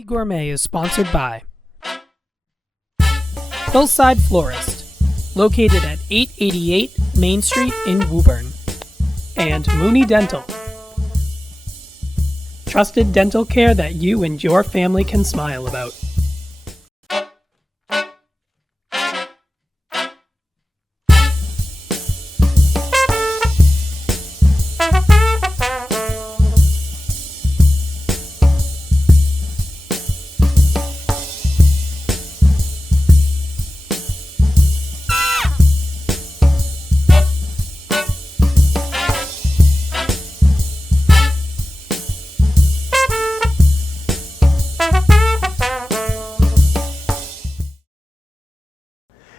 Gourmet is sponsored by Hillside Florist, located at 888 Main Street in Woburn, and Mooney Dental, trusted dental care that you and your family can smile about.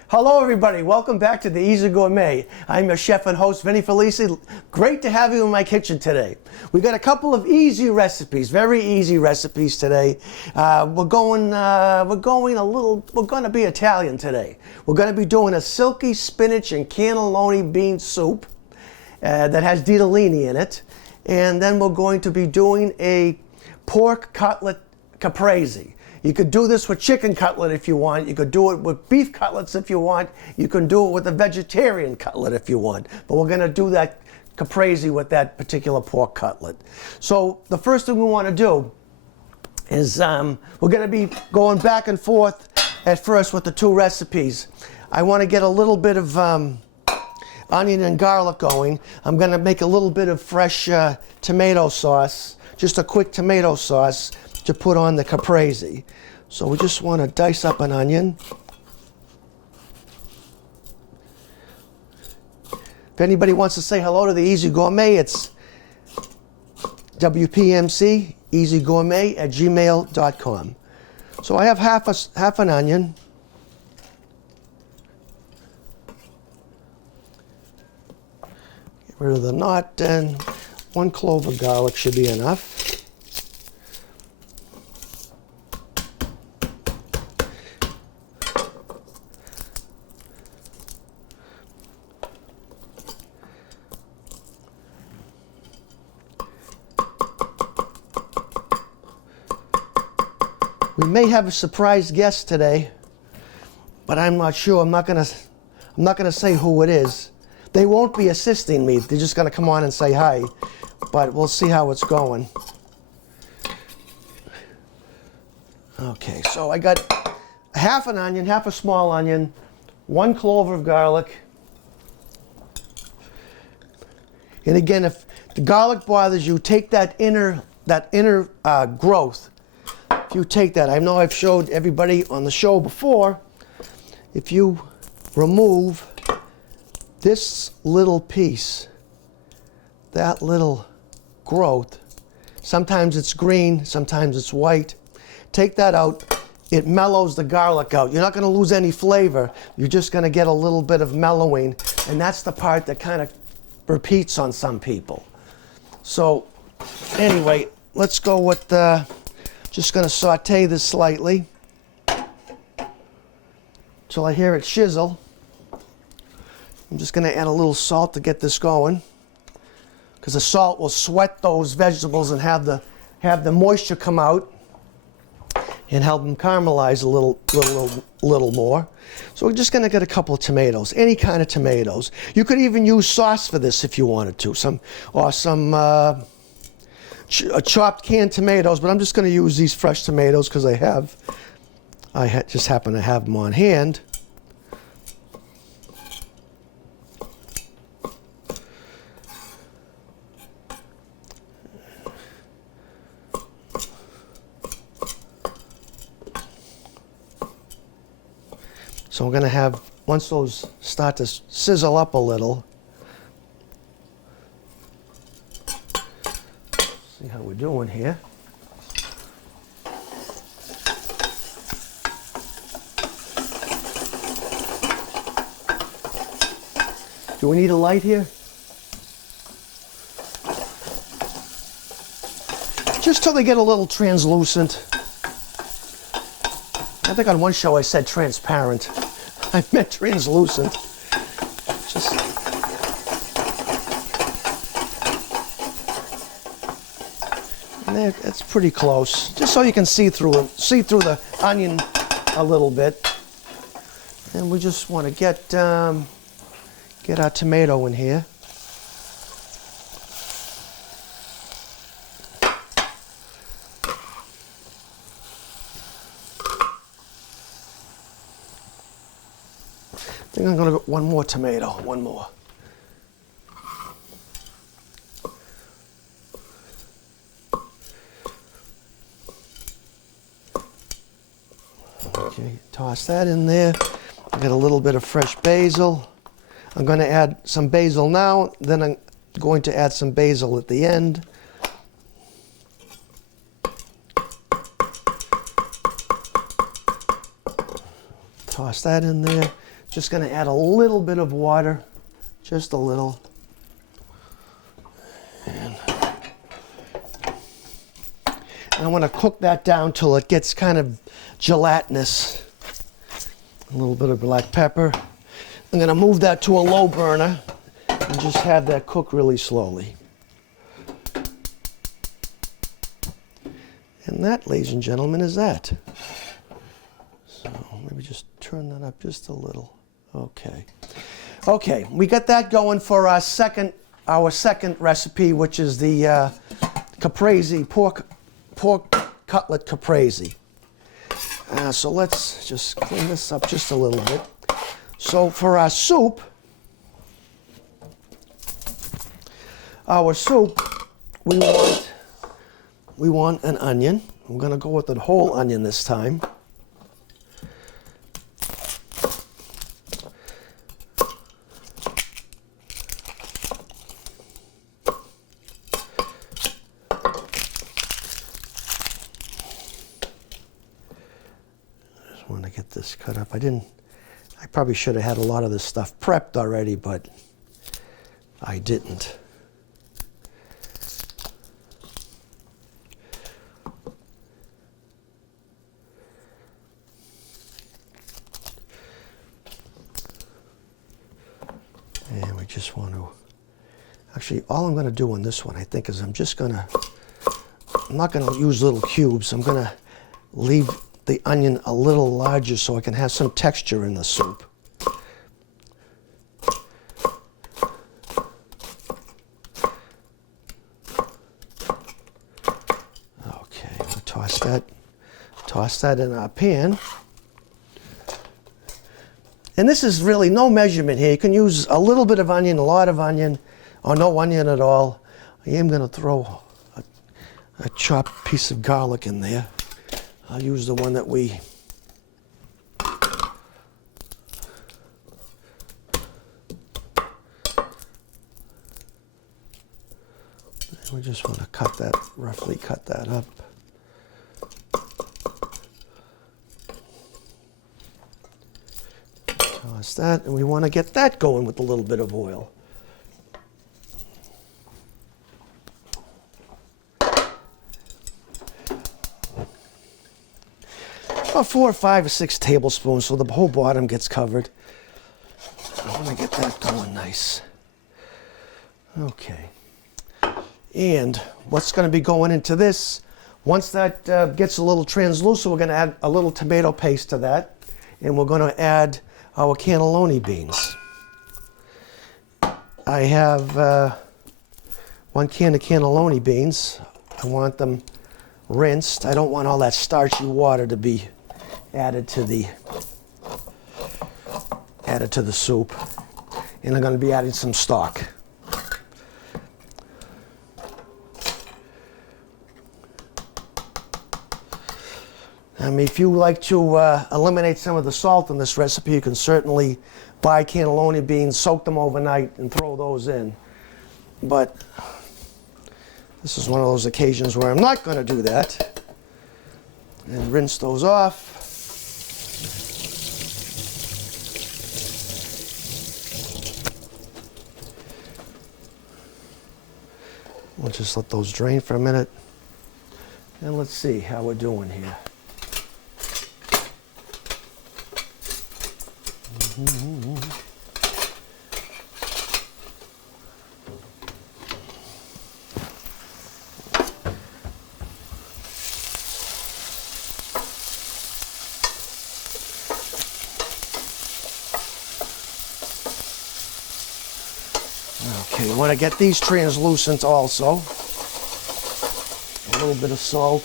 Hello everybody, welcome back to the Easy Gourmet. I'm your chef and host, Vinny Felici. Great to have you in my kitchen today. We got a couple of easy recipes, very easy recipes today. We're going to be Italian today. We're going to be doing a silky spinach and cannelloni bean soup that has ditalini in it. And then we're going to be doing a pork cutlet caprese. You could do this with chicken cutlet if you want. You could do it with beef cutlets if you want. You can do it with a vegetarian cutlet if you want. But we're going to do that caprese with that particular pork cutlet. So the first thing we want to do is we're going to be going back and forth at first with the two recipes. I want to get a little bit of onion and garlic going. I'm going to make a little bit of fresh tomato sauce, just a quick tomato sauce to put on the caprese. So we just want to dice up an onion. If anybody wants to say hello to the Easy Gourmet, it's WPMC easygourmet@gmail.com. So I have half an onion. Get rid of the knot, and 1 clove of garlic should be enough. We may have a surprise guest today, but I'm not sure. I'm not gonna say who it is. They won't be assisting me. They're just gonna come on and say hi, but we'll see how it's going. Okay, so I got half an onion, half a small onion, 1 clove of garlic. And again, if the garlic bothers you, take that inner growth. If you take that, I know I've showed everybody on the show before, if you remove this little piece, that little growth, sometimes it's green, sometimes it's white, take that out, it mellows the garlic out. You're not going to lose any flavor, you're just going to get a little bit of mellowing, and that's the part that kind of repeats on some people. So anyway, let's go with just going to saute this slightly till I hear it shizzle. I'm just going to add a little salt to get this going, because the salt will sweat those vegetables and have the moisture come out and help them caramelize a little more. So we're just going to get a couple of tomatoes, any kind of tomatoes. You could even use sauce for this if you wanted to, some chopped canned tomatoes, but I'm just going to use these fresh tomatoes because I just happen to have them on hand. So we're going to have, once those start to sizzle up a little, see how we're doing here. Do we need a light here? Just till they get a little translucent. I think on one show I said transparent. I meant translucent. Just It's pretty close, just so you can see through the onion a little bit. And we just want to get our tomato in here. I think I'm going to get one more tomato, one more. Okay, toss that in there. I got a little bit of fresh basil. I'm going to add some basil now, then I'm going to add some basil at the end. Toss that in there. Just going to add a little bit of water, just a little. And I want to cook that down till it gets kind of gelatinous. A little bit of black pepper. I'm going to move that to a low burner and just have that cook really slowly. And that, ladies and gentlemen, is that. So maybe just turn that up just a little. Okay. Okay, we got that going for our second recipe, which is the caprese, pork cutlet caprese. So let's just clean this up just a little bit. So for our soup, we want an onion. I'm going to go with the whole onion this time. Just want to get this cut up. I probably should have had a lot of this stuff prepped already, but I didn't. And we just want to, actually, all I'm going to do on this one, I think, is I'm not going to use little cubes. I'm going to leave the onion a little larger so I can have some texture in the soup. Okay, we'll toss that in our pan. And this is really no measurement here. You can use a little bit of onion, a lot of onion, or no onion at all. I am going to throw a chopped piece of garlic in there. I'll use the one that we just want to roughly cut that up. Toss that, and we want to get that going with a little bit of oil. About 4 or 5 or 6 tablespoons so the whole bottom gets covered. I want to get that going nice. Okay. And what's going to be going into this, once that gets a little translucent, we're going to add a little tomato paste to that. And we're going to add our cannelloni beans. I have 1 can of cannelloni beans. I want them rinsed. I don't want all that starchy water to be added to the soup. And I'm going to be adding some stock. I mean, if you like to eliminate some of the salt in this recipe, you can certainly buy cannelloni beans, soak them overnight, and throw those in. But this is one of those occasions where I'm not going to do that. And rinse those off. We'll just let those drain for a minute. And let's see how we're doing here. Okay, you want to get these translucent also. A little bit of salt.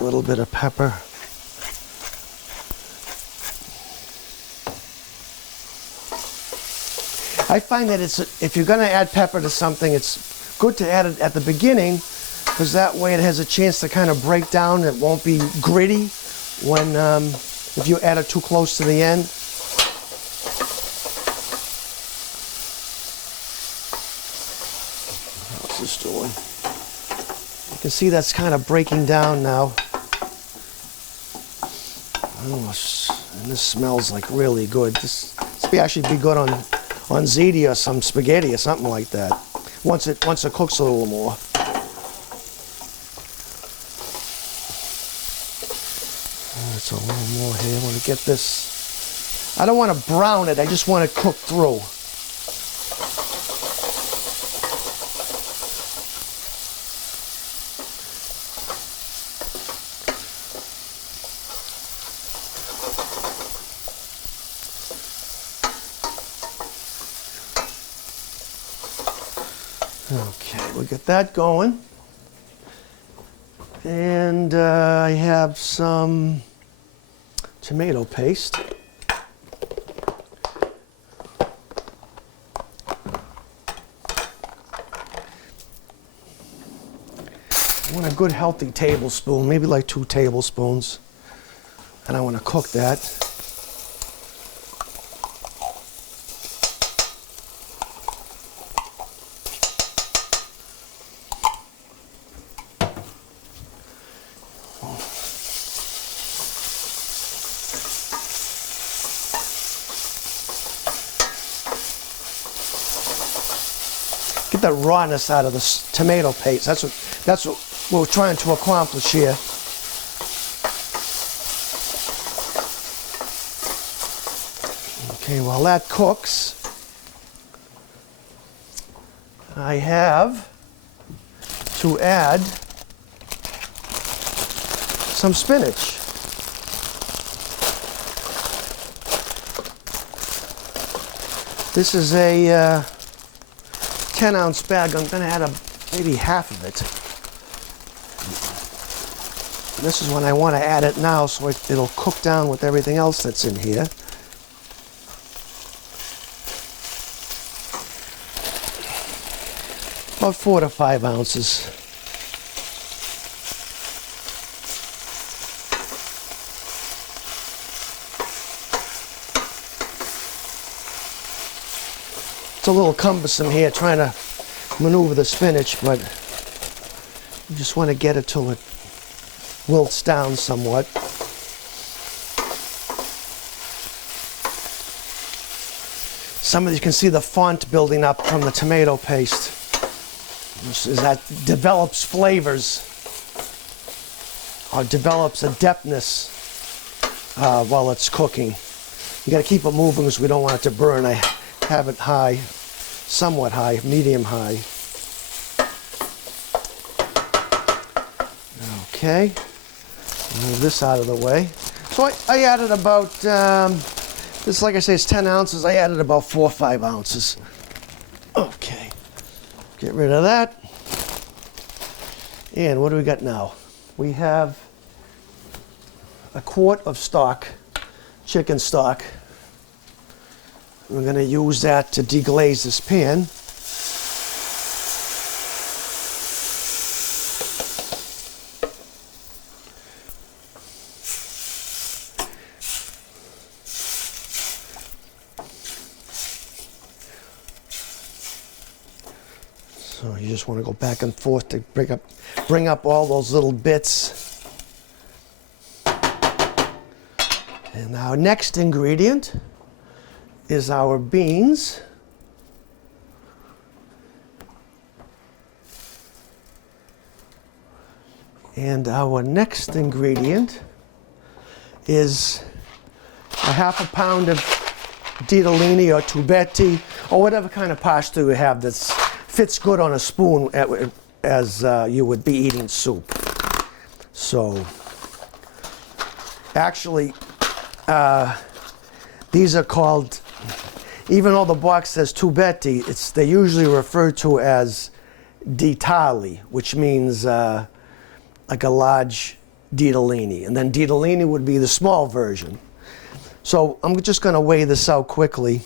A little bit of pepper. I find that if you're going to add pepper to something, it's good to add it at the beginning, because that way it has a chance to kind of break down. It won't be gritty when if you add it too close to the end. How's this doing? You can see that's kind of breaking down now. Oh, and this smells like really good. This would actually be good on ziti or some spaghetti or something like that. Once it cooks a little more. It's a little more here. I want to get this. I don't want to brown it. I just want it cooked through. Okay, we'll get that going. And I have some tomato paste. I want a good healthy tablespoon, maybe like 2 tablespoons. And I want to cook that. Get that rawness out of the tomato paste. That's what we're trying to accomplish here. Okay, while that cooks, I have to add some spinach. This is a 10-ounce bag. I'm going to add maybe half of it. This is when I want to add it now, so it'll cook down with everything else that's in here. About 4 to 5 ounces. It's a little cumbersome here trying to maneuver the spinach, but you just want to get it till it wilts down somewhat. Some of you can see the font building up from the tomato paste. As that develops flavors, or develops a depthness while it's cooking. You got to keep it moving because we don't want it to burn. I have it high, somewhat high, medium high. Okay, move this out of the way. So I added about, this, like I say, it's 10 ounces. I added about 4 or 5 ounces. Okay, get rid of that. And what do we got now? We have a quart of stock, chicken stock. We're going to use that to deglaze this pan. So you just want to go back and forth to bring up all those little bits. And our next ingredient is our beans. And our next ingredient is a ½ pound of ditalini or tubetti or whatever kind of pasta you have that fits good on a spoon as you would be eating soup. So actually, these are called, even though the box says tubetti, they're usually referred to as ditali, which means like a large ditalini. And then ditalini would be the small version. So I'm just going to weigh this out quickly.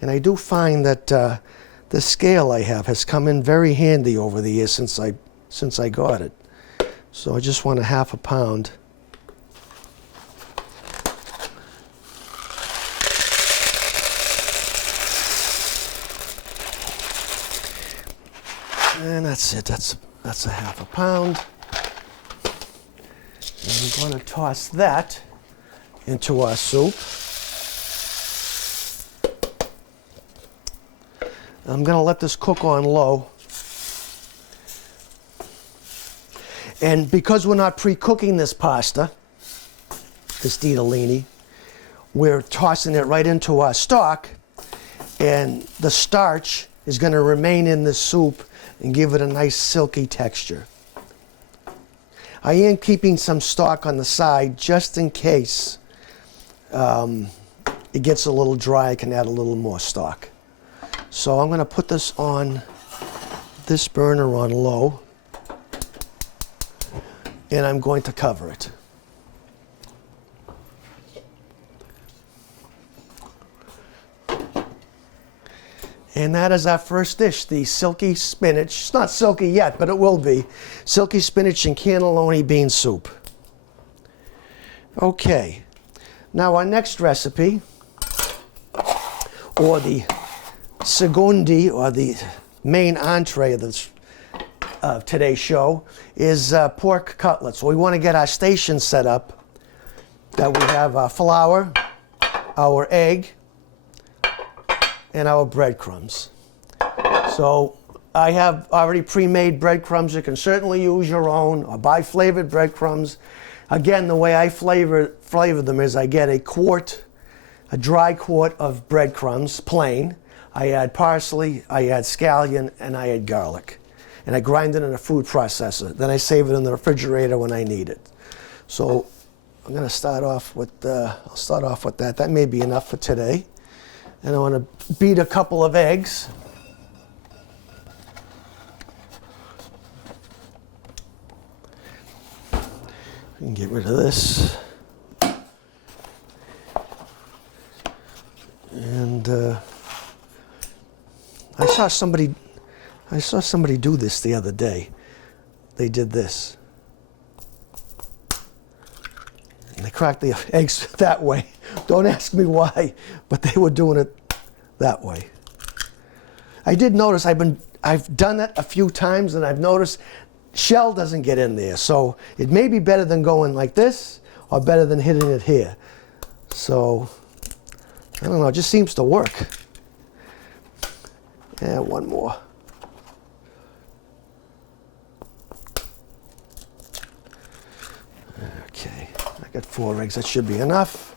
And I do find that the scale I have has come in very handy over the years since I got it. So I just want a half a pound. And that's it. That's a half a pound. And I'm going to toss that into our soup. I'm going to let this cook on low. And because we're not pre-cooking this pasta, this ditalini, we're tossing it right into our stock, and the starch is going to remain in the soup and give it a nice silky texture. I am keeping some stock on the side just in case it gets a little dry. I can add a little more stock. So I'm going to put this on this burner on low, and I'm going to cover it. And that is our first dish, the silky spinach. It's not silky yet, but it will be. Silky spinach and cannelloni bean soup. Okay, now our next recipe, or the secondi, or the main entree of today's show, is pork cutlets. So we want to get our station set up, that we have our flour, our egg, and our breadcrumbs. So I have already pre-made breadcrumbs. You can certainly use your own or buy flavored breadcrumbs. Again, the way I flavor them is I get a dry quart of breadcrumbs, plain. I add parsley, I add scallion, and I add garlic. And I grind it in a food processor. Then I save it in the refrigerator when I need it. So I'm going to start off with that. That may be enough for today. And I want to beat a couple of eggs. I can get rid of this. And I saw somebody do this the other day. They did this. And they cracked the eggs that way. Don't ask me why, but they were doing it that way. I did notice I've done it a few times, and I've noticed shell doesn't get in there. So it may be better than going like this, or better than hitting it here. So I don't know, it just seems to work. And one more. Okay, I got 4 eggs, that should be enough.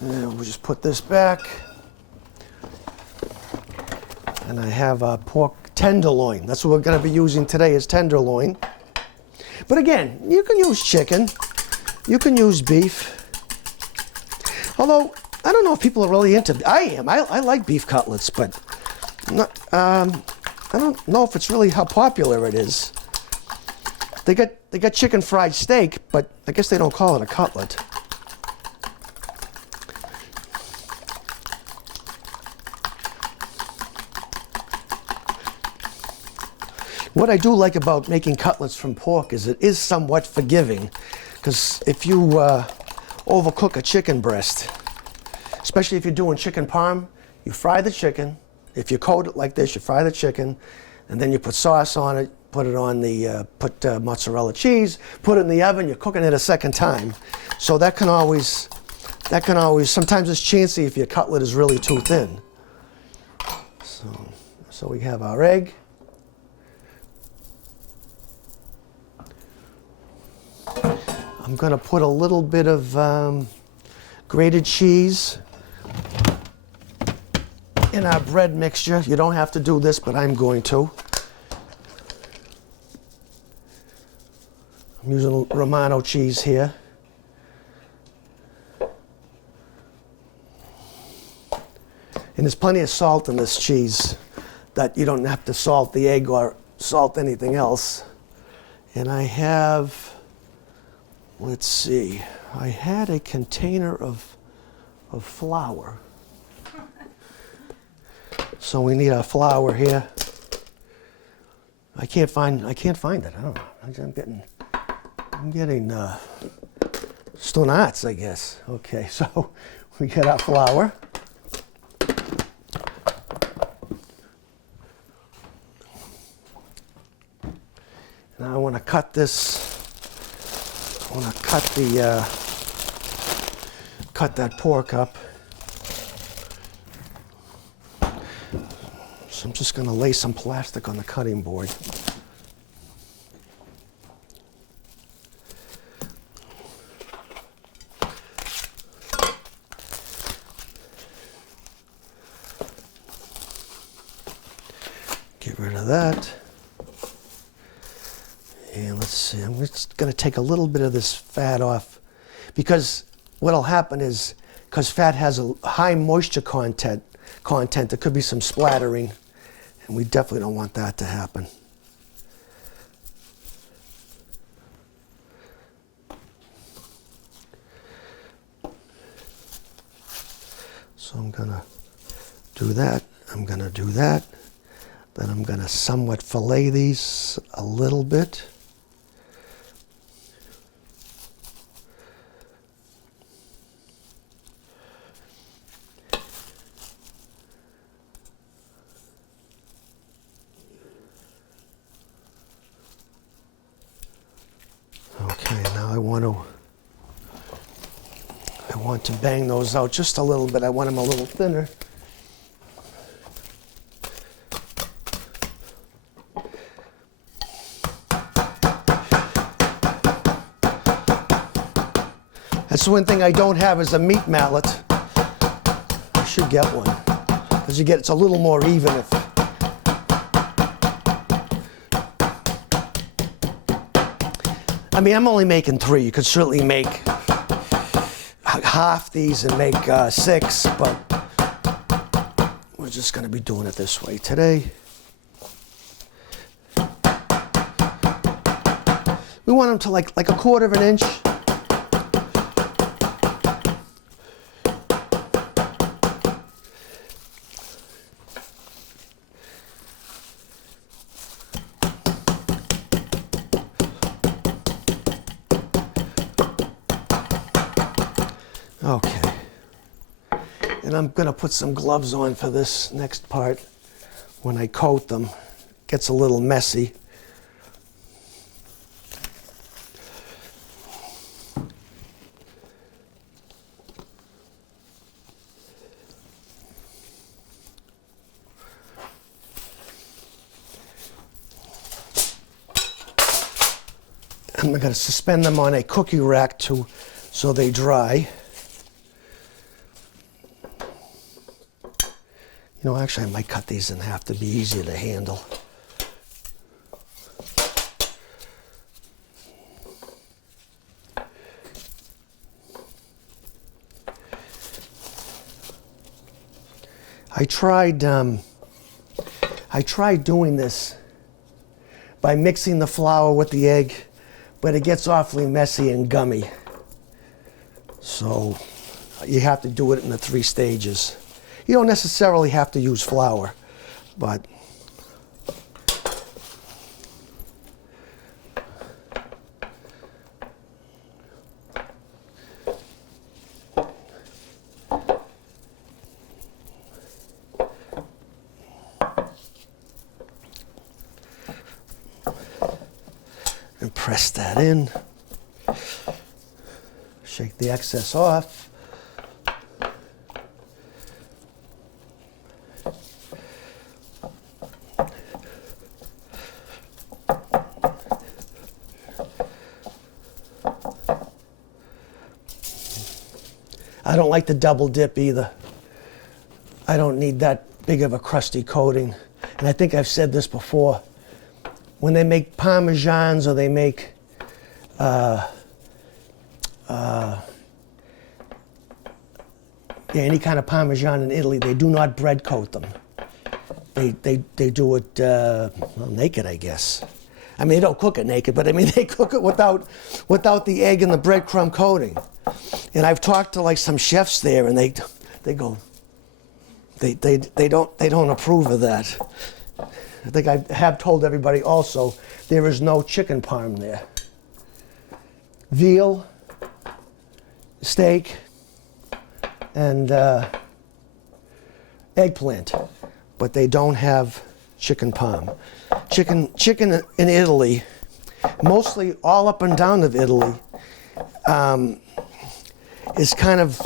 And we'll just put this back. And I have pork tenderloin. That's what we're going to be using today, is tenderloin. But again, you can use chicken. You can use beef. Although, I don't know if people are really into, I am. I like beef cutlets, but not, I don't know if it's really how popular it is. They got chicken fried steak, but I guess they don't call it a cutlet. What I do like about making cutlets from pork is it is somewhat forgiving, because if you overcook a chicken breast, especially if you're doing chicken parm, you fry the chicken. If you coat it like this, you fry the chicken, and then you put sauce on it, put mozzarella cheese, put it in the oven, you're cooking it a second time. So that can always, sometimes it's chancy if your cutlet is really too thin. So we have our egg. I'm going to put a little bit of grated cheese in our bread mixture. You don't have to do this, but I'm going to. I'm using Romano cheese here. And there's plenty of salt in this cheese that you don't have to salt the egg or salt anything else. And I have, let's see, I had a container of flour. So we need our flour here. I can't find it. I don't know. I'm getting stonats, I guess. Okay, so we get our flour. Now I want to cut this. I want to cut that pork up. So I'm just going to lay some plastic on the cutting board. Get rid of that. And let's see, I'm just going to take a little bit of this fat off, because what'll happen is, because fat has a high moisture content, there could be some splattering, and we definitely don't want that to happen. So I'm going to do that, I'm going to do that, then I'm going to somewhat fillet these a little bit. Okay, now I want to bang those out just a little bit. I want them a little thinner. That's one thing I don't have is a meat mallet. I should get one, because it's a little more even if. I mean, I'm only making 3. You could certainly make half these and make 6, but we're just going to be doing it this way today. We want them to like a 1/4 of an inch. Okay, and I'm going to put some gloves on for this next part. When I coat them, it gets a little messy. I'm going to suspend them on a cookie rack so they dry. You know, actually, I might cut these in half to be easier to handle. I tried doing this by mixing the flour with the egg, but it gets awfully messy and gummy. So you have to do it in the 3 stages. You don't necessarily have to use flour, but and press that in. Shake the excess off. I don't like the double dip either. I don't need that big of a crusty coating. And I think I've said this before. When they make Parmesans or they make any kind of Parmesan in Italy, they do not bread coat them. They do it well, naked, I guess. I mean, they don't cook it naked, but I mean, they cook it without the egg and the breadcrumb coating. And I've talked to like some chefs there, and they go, they don't approve of that. I think I have told everybody also, there is no chicken parm there. Veal, steak, and eggplant, but they don't have chicken parm. Chicken in Italy, mostly all up and down of Italy, is kind of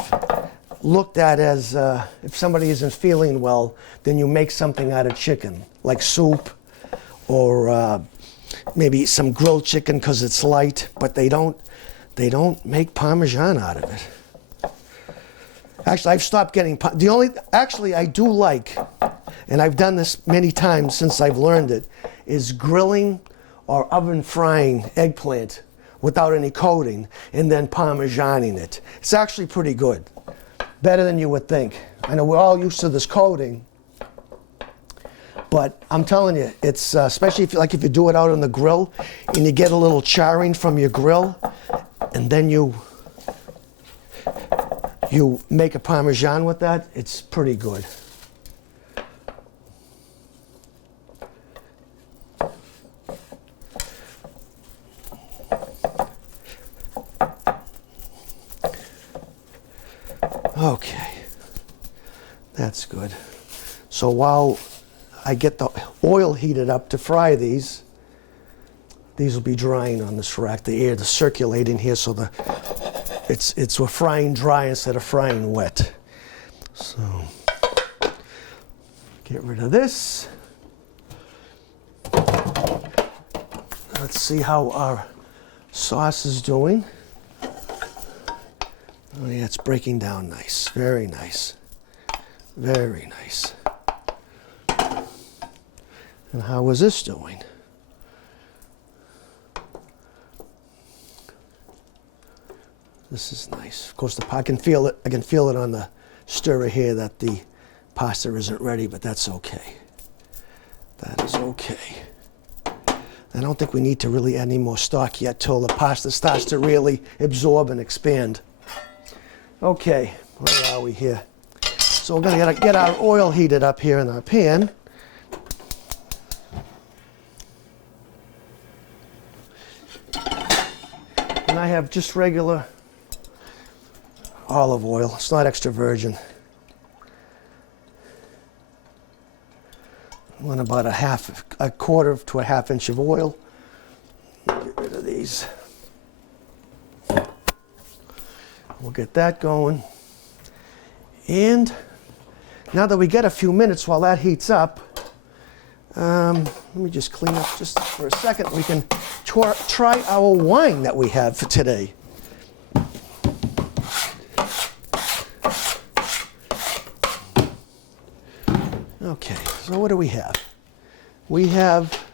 looked at as if somebody isn't feeling well, then you make something out of chicken, like soup or maybe some grilled chicken because it's light, but they don't make Parmesan out of it. Actually, I've stopped getting actually I do like, and I've done this many times since I've learned it, is grilling or oven frying eggplant without any coating and then Parmesaning it. It's actually pretty good. Better than you would think. I know we're all used to this coating, but I'm telling you, it's especially if you do it out on the grill and you get a little charring from your grill, and then you make a Parmesan with that, it's pretty good. Okay, that's good. So while I get the oil heated up to fry these will be drying on this rack. The air is circulating here, so we're frying dry instead of frying wet. So get rid of this. Let's see how our sauce is doing. Oh yeah, it's breaking down nice. Very nice. Very nice. And how is this doing? This is nice. Of course, I can feel it. I can feel it on the stirrer here that the pasta isn't ready, but that's okay. That is okay. I don't think we need to really add any more stock yet till the pasta starts to really absorb and expand. Okay, where are we here? So we're going to get our oil heated up here in our pan. And I have just regular olive oil. It's not extra virgin. I want about a quarter to a half inch of oil. Get rid of these. We'll get that going. And now that we get a few minutes while that heats up, let me just clean up just for a second. We can try our wine that we have for today. Okay, so what do we have? We have,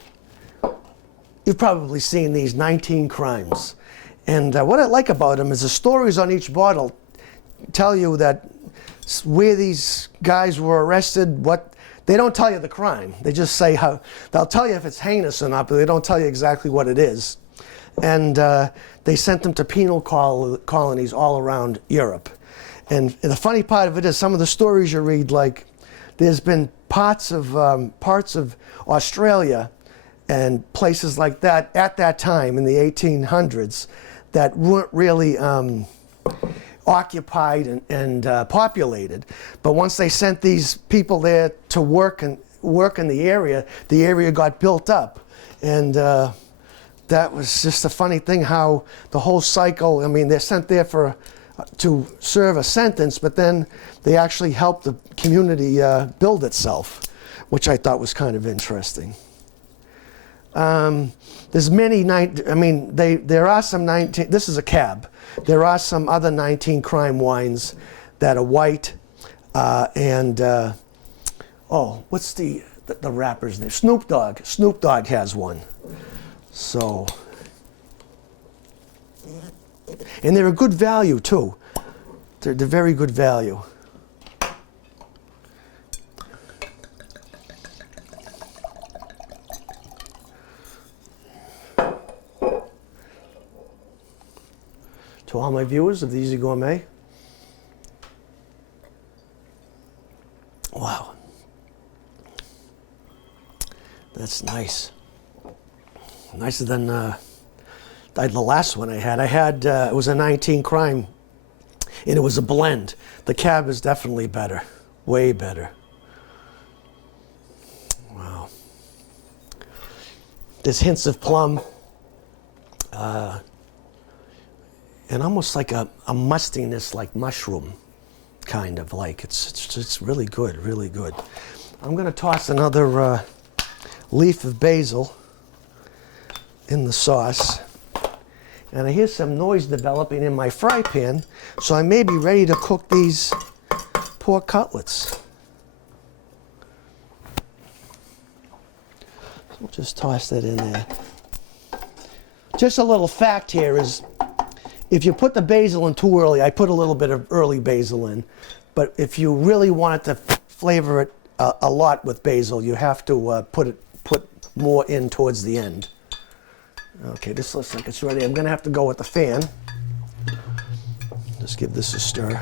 you've probably seen these 19 crimes. And what I like about them is the stories on each bottle tell you that where these guys were arrested, they don't tell you the crime. They just say how, they'll tell you if it's heinous or not, but they don't tell you exactly what it is. And they sent them to penal colonies all around Europe. And the funny part of it is some of the stories you read, like there's been parts of Australia and places like that at that time in the 1800s that weren't really occupied and populated. But once they sent these people there to work in the area got built up. And that was just a funny thing how the whole cycle, I mean, they're sent there to serve a sentence, but then they actually helped the community build itself, which I thought was kind of interesting. There's many, there are some 19, this is a cab. There are some other 19 crime wines that are white, what's the rapper's name? Snoop Dogg. Snoop Dogg has one. So, And they're a good value too. They're very good value. To all my viewers of the Easy Gourmet. Wow. That's nice. Nicer than the last one I had. It was a 19 crime, and it was a blend. The cab is definitely better, way better. Wow. There's hints of plum, and almost like a mustiness, like mushroom, kind of like. It's really good, really good. I'm going to toss another leaf of basil in the sauce. And I hear some noise developing in my fry pan, so I may be ready to cook these pork cutlets. So we'll just toss that in there. Just a little fact here is, if you put the basil in too early, I put a little bit of early basil in, but if you really want it to flavor it a lot with basil, you have to put more in towards the end. Okay, this looks like it's ready. I'm going to have to go with the fan. Just give this a stir.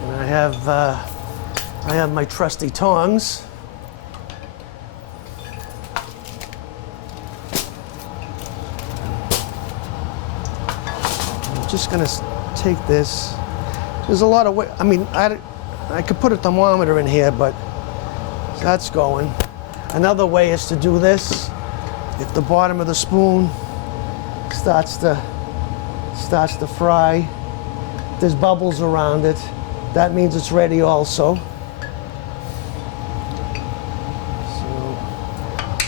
And I have my trusty tongs. I'm just going to take this. There's a lot of way. I mean, I could put a thermometer in here, but that's going. Another way is to do this. If the bottom of the spoon starts to fry, there's bubbles around it, that means it's ready also.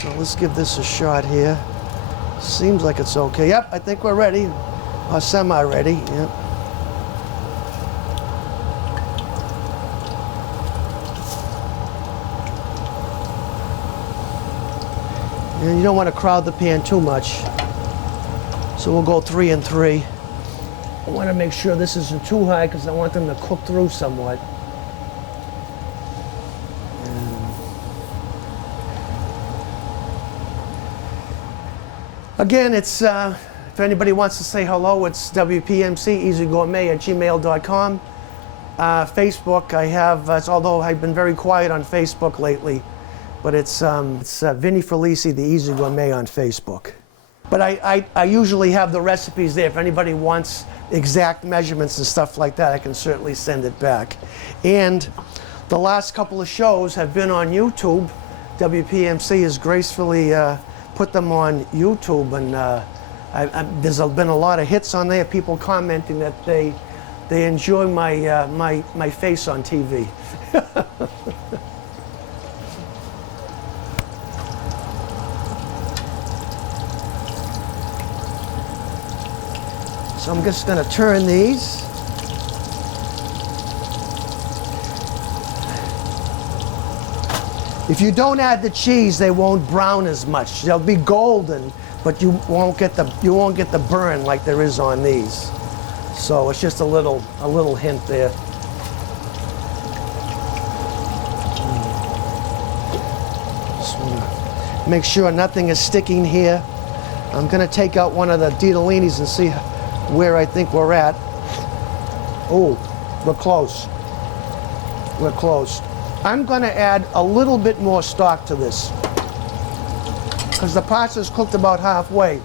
So let's give this a shot here. Seems like it's okay. Yep, I think we're ready. Or semi-ready, yep. And you don't want to crowd the pan too much. So we'll go 3 and 3. I want to make sure this isn't too high because I want them to cook through somewhat. And again, it's if anybody wants to say hello, it's WPMC-EasyGourmet@gmail.com. Facebook, I have, although I've been very quiet on Facebook lately, but it's Vinnie Felici, the Easy Gourmet on Facebook. But I usually have the recipes there. If anybody wants exact measurements and stuff like that, I can certainly send it back. And the last couple of shows have been on YouTube. WPMC has gracefully put them on YouTube, and there's been a lot of hits on there. People commenting that they enjoy my face on TV. So I'm just going to turn these. If you don't add the cheese, they won't brown as much. They'll be golden, but you won't get the burn like there is on these. So it's just a little hint there. Just want to make sure nothing is sticking here. I'm going to take out one of the ditallinis and see where I think we're at. Oh, we're close. We're close. I'm going to add a little bit more stock to this because the pasta's cooked about halfway,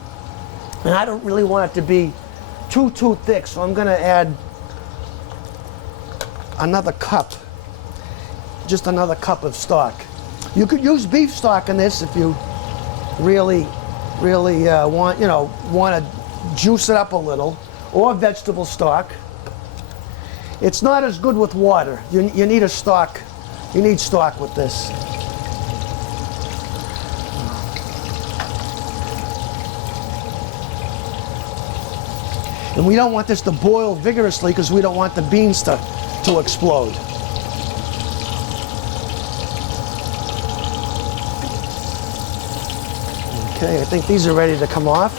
and I don't really want it to be too thick, so I'm going to add another cup, just another cup of stock. You could use beef stock in this if you really want to juice it up a little, or vegetable stock. It's not as good with water. You need a stock. You need stock with this. And we don't want this to boil vigorously because we don't want the beans to explode. Okay, I think these are ready to come off.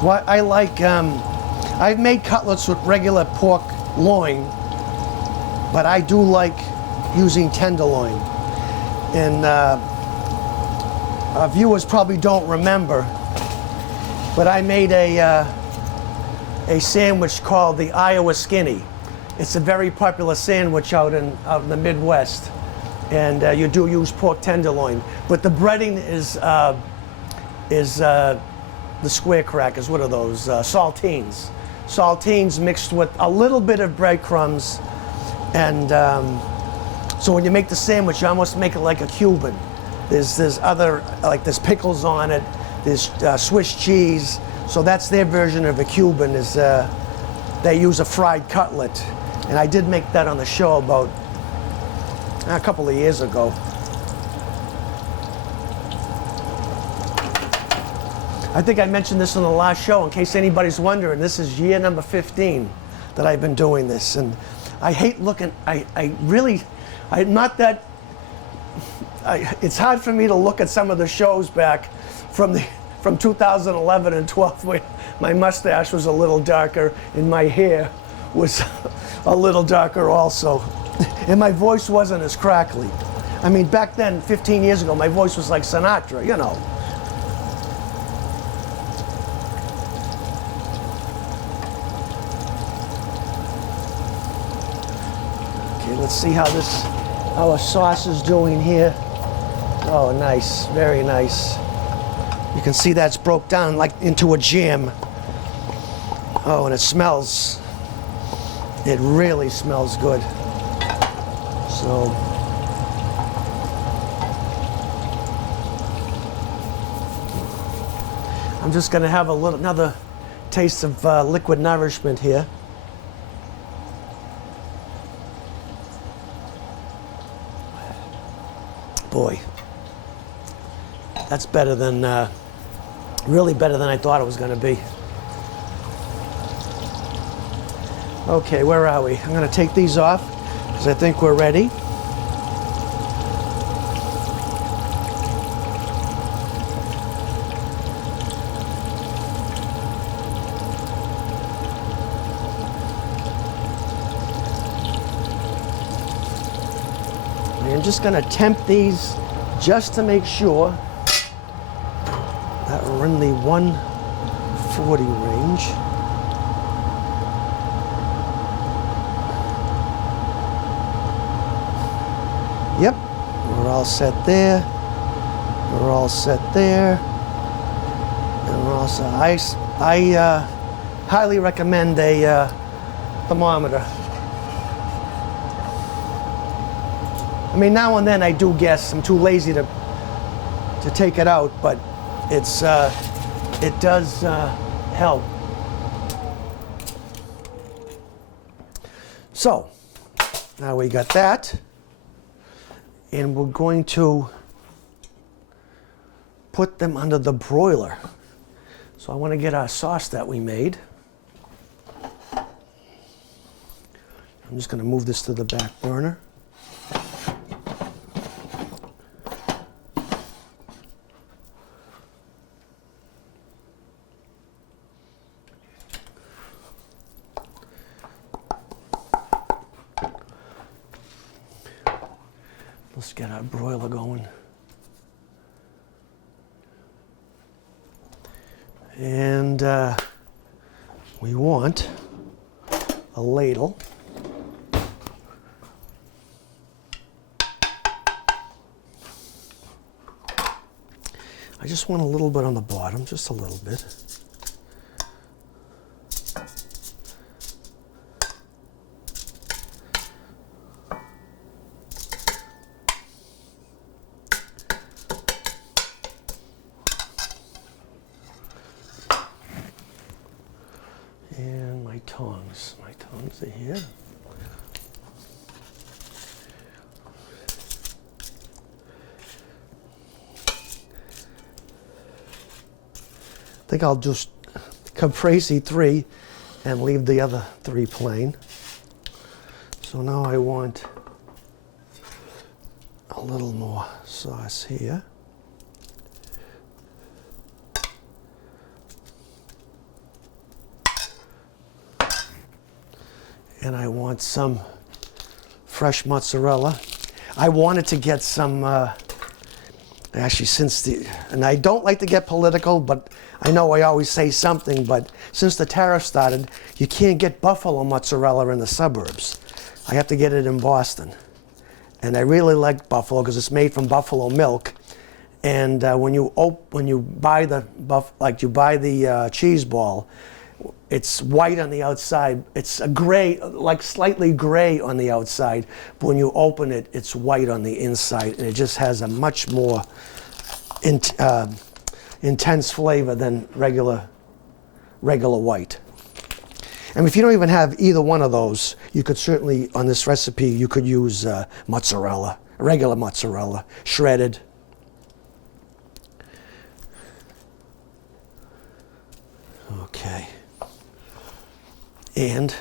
What I like, I've made cutlets with regular pork loin, but I do like using tenderloin. And our viewers probably don't remember, but I made a sandwich called the Iowa Skinny. It's a very popular sandwich out in the Midwest, and you do use pork tenderloin. But the breading is the square crackers. What are those? Saltines. Saltines mixed with a little bit of breadcrumbs, and so when you make the sandwich, you almost make it like a Cuban. There's other, like there's pickles on it, there's Swiss cheese, so that's their version of a Cuban, is they use a fried cutlet. And I did make that on the show about a couple of years ago. I think I mentioned this in the last show, in case anybody's wondering. This is year number 15 that I've been doing this, and I hate looking, it's hard for me to look at some of the shows back from 2011 and 12, where my mustache was a little darker and my hair was a little darker also, and my voice wasn't as crackly. I mean, back then, 15 years ago, my voice was like Sinatra, you know. Okay, let's see how our sauce is doing here. Oh, nice, very nice. You can see that's broke down like into a jam. Oh, and it smells, it really smells good. So, I'm just gonna have another taste of liquid nourishment here. Boy, that's better than, really better than I thought it was gonna be. Okay, where are we? I'm gonna take these off because I think we're ready. I'm just gonna temp these just to make sure that we're in the 140 range. Yep, we're all set there. We're all set there. And we're all set. I highly recommend a thermometer. I mean, now and then I do guess. I'm too lazy to take it out, but it does help. So now we got that, and we're going to put them under the broiler. So I want to get our sauce that we made. I'm just going to move this to the back burner. Let's get our broiler going. And we want a ladle. I just want a little bit on the bottom, just a little bit. And my tongs are here. think I'll just caprese 3 and leave the other 3 plain. So now I want a little more sauce here. And I want some fresh mozzarella. I wanted to get some, actually and I don't like to get political, but I know I always say something, but since the tariff started, you can't get buffalo mozzarella in the suburbs. I have to get it in Boston. And I really like buffalo because it's made from buffalo milk. And when you buy the cheese ball, it's white on the outside. It's a gray, like slightly gray on the outside. But when you open it, it's white on the inside, and it just has a much more intense flavor than regular white. And if you don't even have either one of those, you could certainly, on this recipe, you could use mozzarella, regular mozzarella, shredded. Okay. And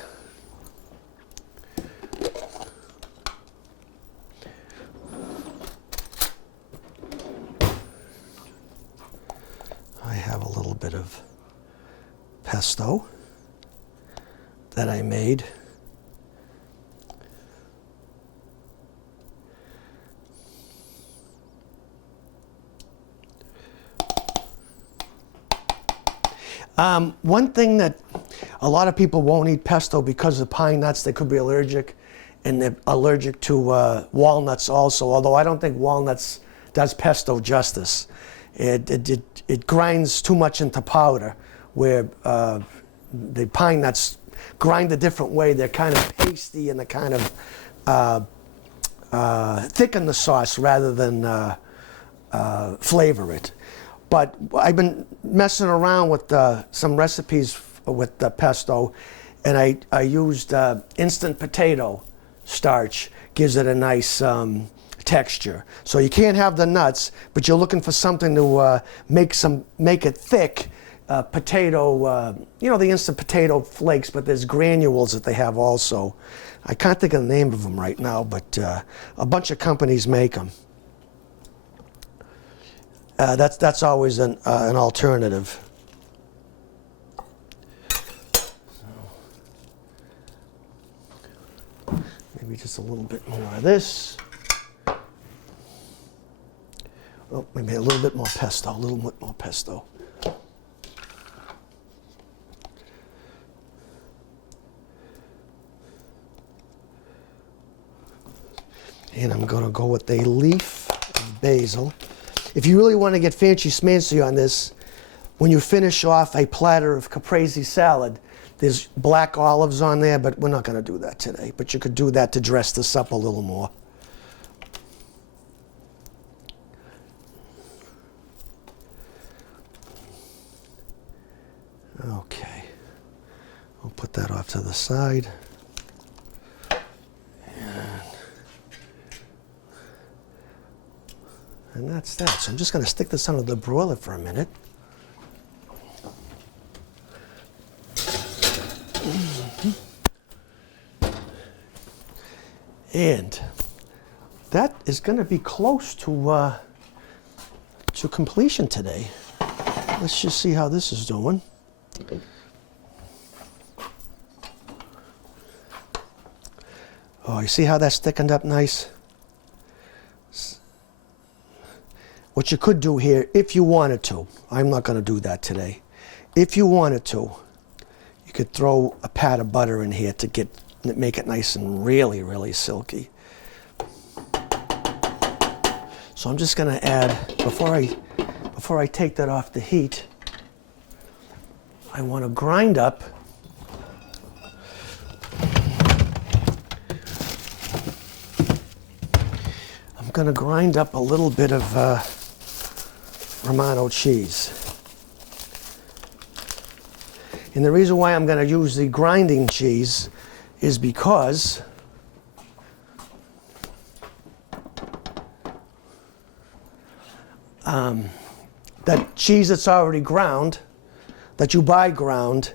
I have a little bit of pesto that I made. One thing that a lot of people won't eat pesto because of pine nuts. They could be allergic, and they're allergic to walnuts also, although I don't think walnuts does pesto justice. It grinds too much into powder, where the pine nuts grind a different way. They're kind of pasty and they kind of thicken the sauce rather than flavor it. But I've been messing around with some recipes with the pesto, and I used instant potato starch. Gives it a nice texture. So you can't have the nuts, but you're looking for something to make it thick. Potato, the instant potato flakes, but there's granules that they have also. I can't think of the name of them right now, but a bunch of companies make them. That's always an alternative. So, maybe just a little bit more of this. Oh, maybe a little bit more pesto, a little bit more pesto. And I'm going to go with a leaf of basil. If you really want to get fancy schmancy on this, when you finish off a platter of caprese salad, there's black olives on there, but we're not going to do that today. But you could do that to dress this up a little more. Okay, I'll put that off to the side. And that's that. So I'm just going to stick this under the broiler for a minute. And that is going to be close to completion today. Let's just see how this is doing. Oh, you see how that's thickened up nice? What you could do here, if you wanted to, I'm not going to do that today. If you wanted to, you could throw a pat of butter in here to make it nice and really, really silky. So I'm just going to add, before I take that off the heat, I want to grind up a little bit of Romano cheese. And the reason why I'm going to use the grinding cheese is because that cheese that's already ground that you buy ground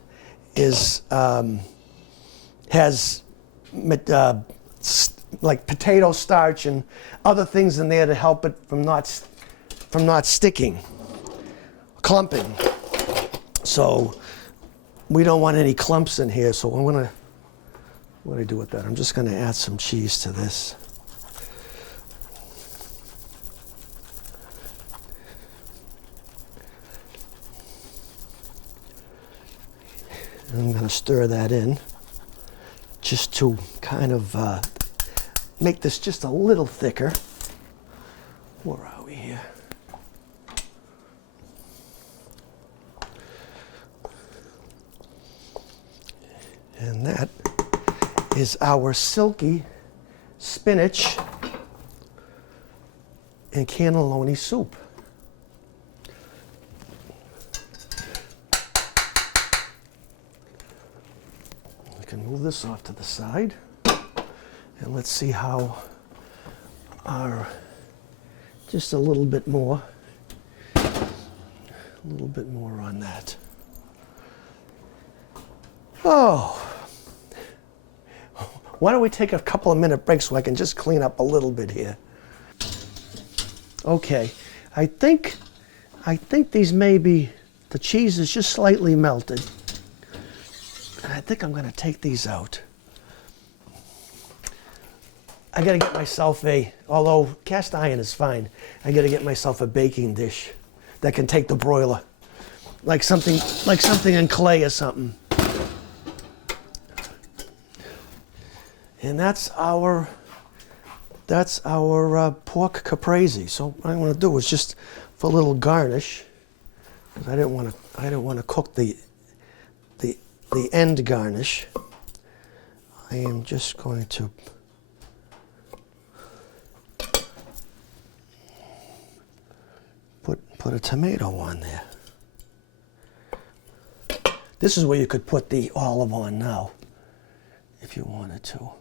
is has like potato starch and other things in there to help it from not sticking, clumping. So we don't want any clumps in here. So what do I do with that? I'm just going to add some cheese to this. And I'm going to stir that in just to kind of make this just a little thicker. Where are we here? And that is our silky spinach and cannelloni soup. I can move this off to the side. And let's see how just a little bit more on that. Oh, why don't we take a couple of minute break so I can just clean up a little bit here. Okay, I think these the cheese is just slightly melted. And I think I'm going to take these out. I got to get myself although cast iron is fine, I got to get myself a baking dish that can take the broiler, like something in clay or something. And that's our pork caprese. So what I want to do is just for a little garnish, because I didn't want to cook the end garnish. I am just going to put a tomato on there. This is where you could put the olive on now, if you wanted to.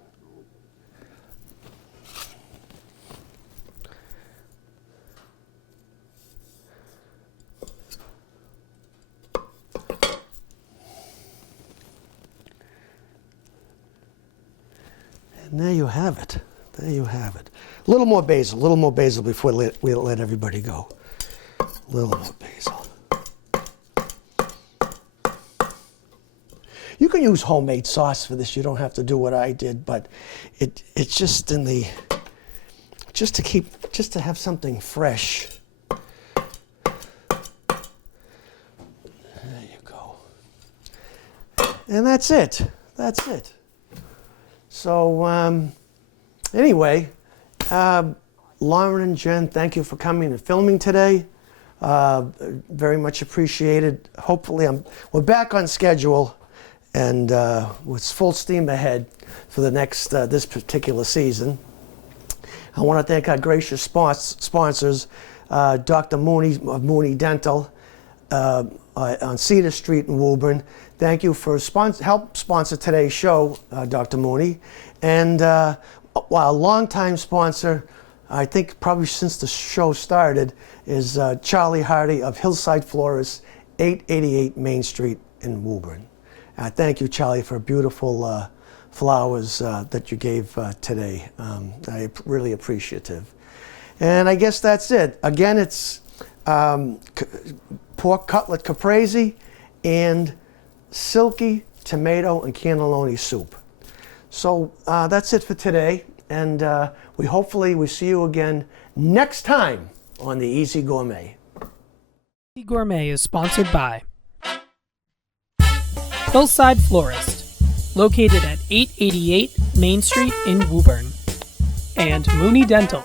And there you have it. There you have it. A little more basil before we let everybody go. A little more basil. You can use homemade sauce for this. You don't have to do what I did, but it's just just to have something fresh. There you go. And that's it. That's it. So anyway, Lauren and Jen, thank you for coming and filming today. Very much appreciated. Hopefully we're back on schedule and with full steam ahead for the next this particular season. I want to thank our gracious sponsors, Dr. Mooney of Mooney Dental on Cedar Street in Woburn. Thank you for help sponsor today's show, Dr. Mooney. And a longtime sponsor, I think probably since the show started, is Charlie Hardy of Hillside Florists, 888 Main Street in Woburn. Thank you, Charlie, for beautiful flowers that you gave today. I'm really appreciative. And I guess that's it. Again, it's pork cutlet caprese and silky tomato and cannelloni soup. So that's it for today, and we see you again next time on the Easy Gourmet. Easy Gourmet is sponsored by Hillside Florist, located at 888 Main Street in Woburn, and Mooney Dental,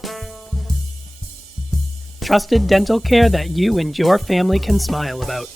trusted dental care that you and your family can smile about.